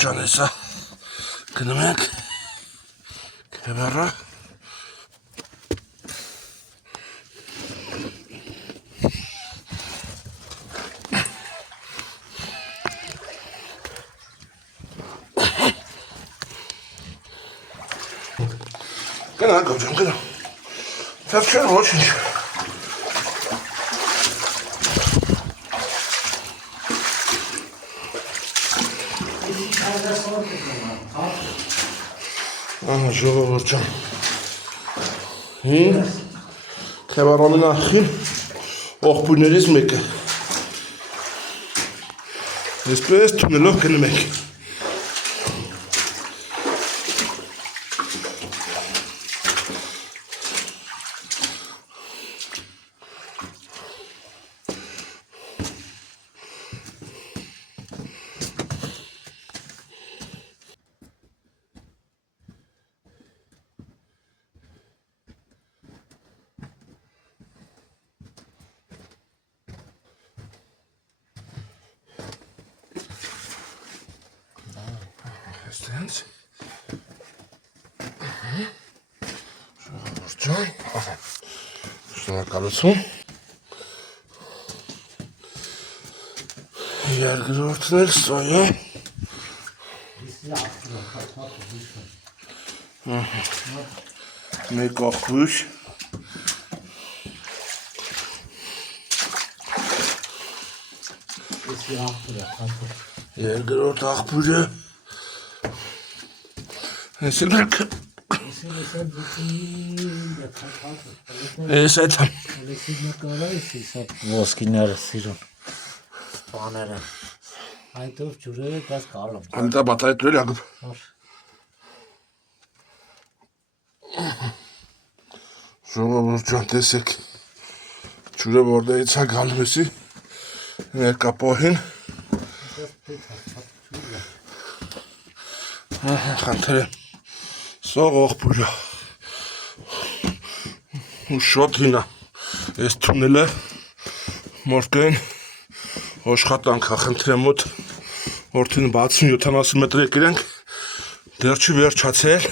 ջան, հեսա գնում ենք Քևառա Գնա գոջան, գնա Թավչեր ոչինչ ժողովուրդ ջան Քևառամին ախին ողբույրներից մեկը Այսպես թունելով գնում ենք Այստենց Ժողովուրդ ջան Շնորհակալություն Երկրորդն էլ սա է Մեկ աղբյուր Երկրորդ աղբյուրը Ես էլ գրքը Ես այդ Ոսկիները սիրուն Բաները Այդով ջուրերը դաս կարում Անտա բատայ դրել ագıb Ժողովուրդ ջան տեսեք Ջուրը որտեղից է գալու էսի Ներկա պահին Խնդրեմ Սող ողբույրը ու շոտ հինա Ես թունելը մորկային Ոշխատանք խնդրեմ մոտ Որթին 60-70 մետր եկրենք Դեր չի վերջացել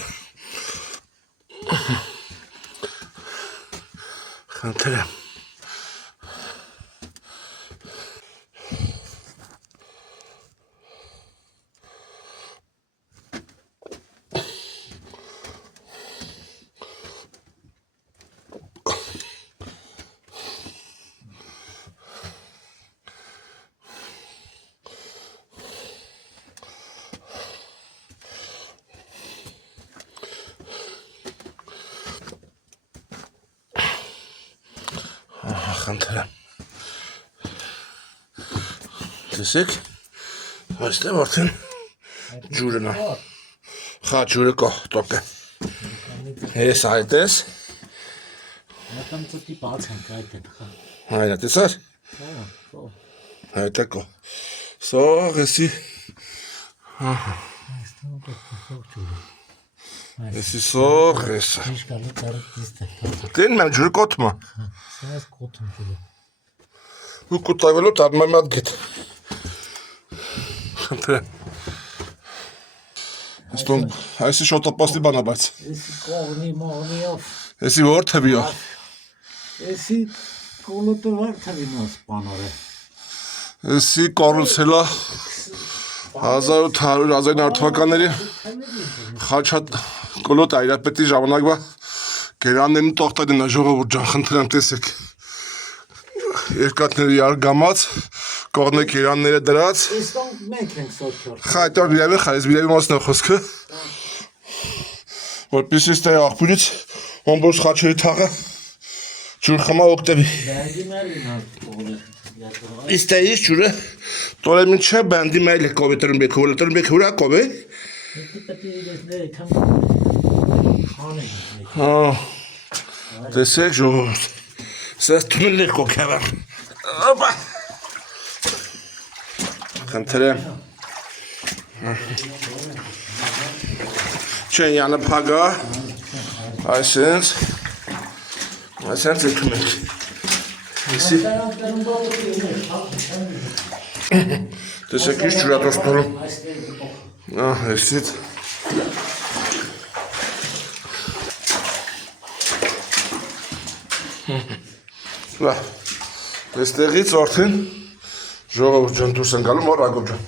Խնդրեմ Խնդրեմ Տեսեք Այստեղ արդեն ջուրն է Խա ջուրը կո տոկը Ես այդ ես Ատամ ծտի բաց ենք այդ են Հայնա տեսար Այդ է կո Սող եսի Եսի սող եսա Իշկալի կարիք դիստ է Տեն մեմ ջուրը կոտմա Սայս կոտում ջուրը Ու կուտավելով տարմայ մատ գետ Խնդրեմ Այսի շոտապաստի բանա բայց Եսի կողնի մողնիով Եսի որ թվիով Եսի կոլոտը վար թվինոս բանորը Եսի կորուցելա 1800 թվականների խաչատ կոլոտ այրապետի ժամանակվա գերաններն տողտադին ժողովուրդ ջան խնդրեմ տեսեք երկաթների արգամած կողնե գերանները դրած Իստոնք մենք ենք սոչոր խայտար բիրավի խայս բիրավի մասն է խոսքը որպեսի ստայ աղբյուրից հոմբորս խաչերի թաղը ջուր խմա օգտևի Իստայից ջուրը տորեմին չէ բանդի մայլ է կով է տրնբեք հուրա կով է Տեսեք ժողովուրդ Սես թունել է կոքևար Խնդրեմ Չեն յանը պագա Այսենց եկում ենք Տեսեք ինչ ջուրատոս տորում Էսից Լավ, այստեղից արդեն ժողովուրդ ջան դուրս են գալու, մոր Ագոբ ջան։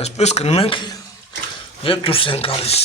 Այսպես կնում ենք և դուրս են գալիս։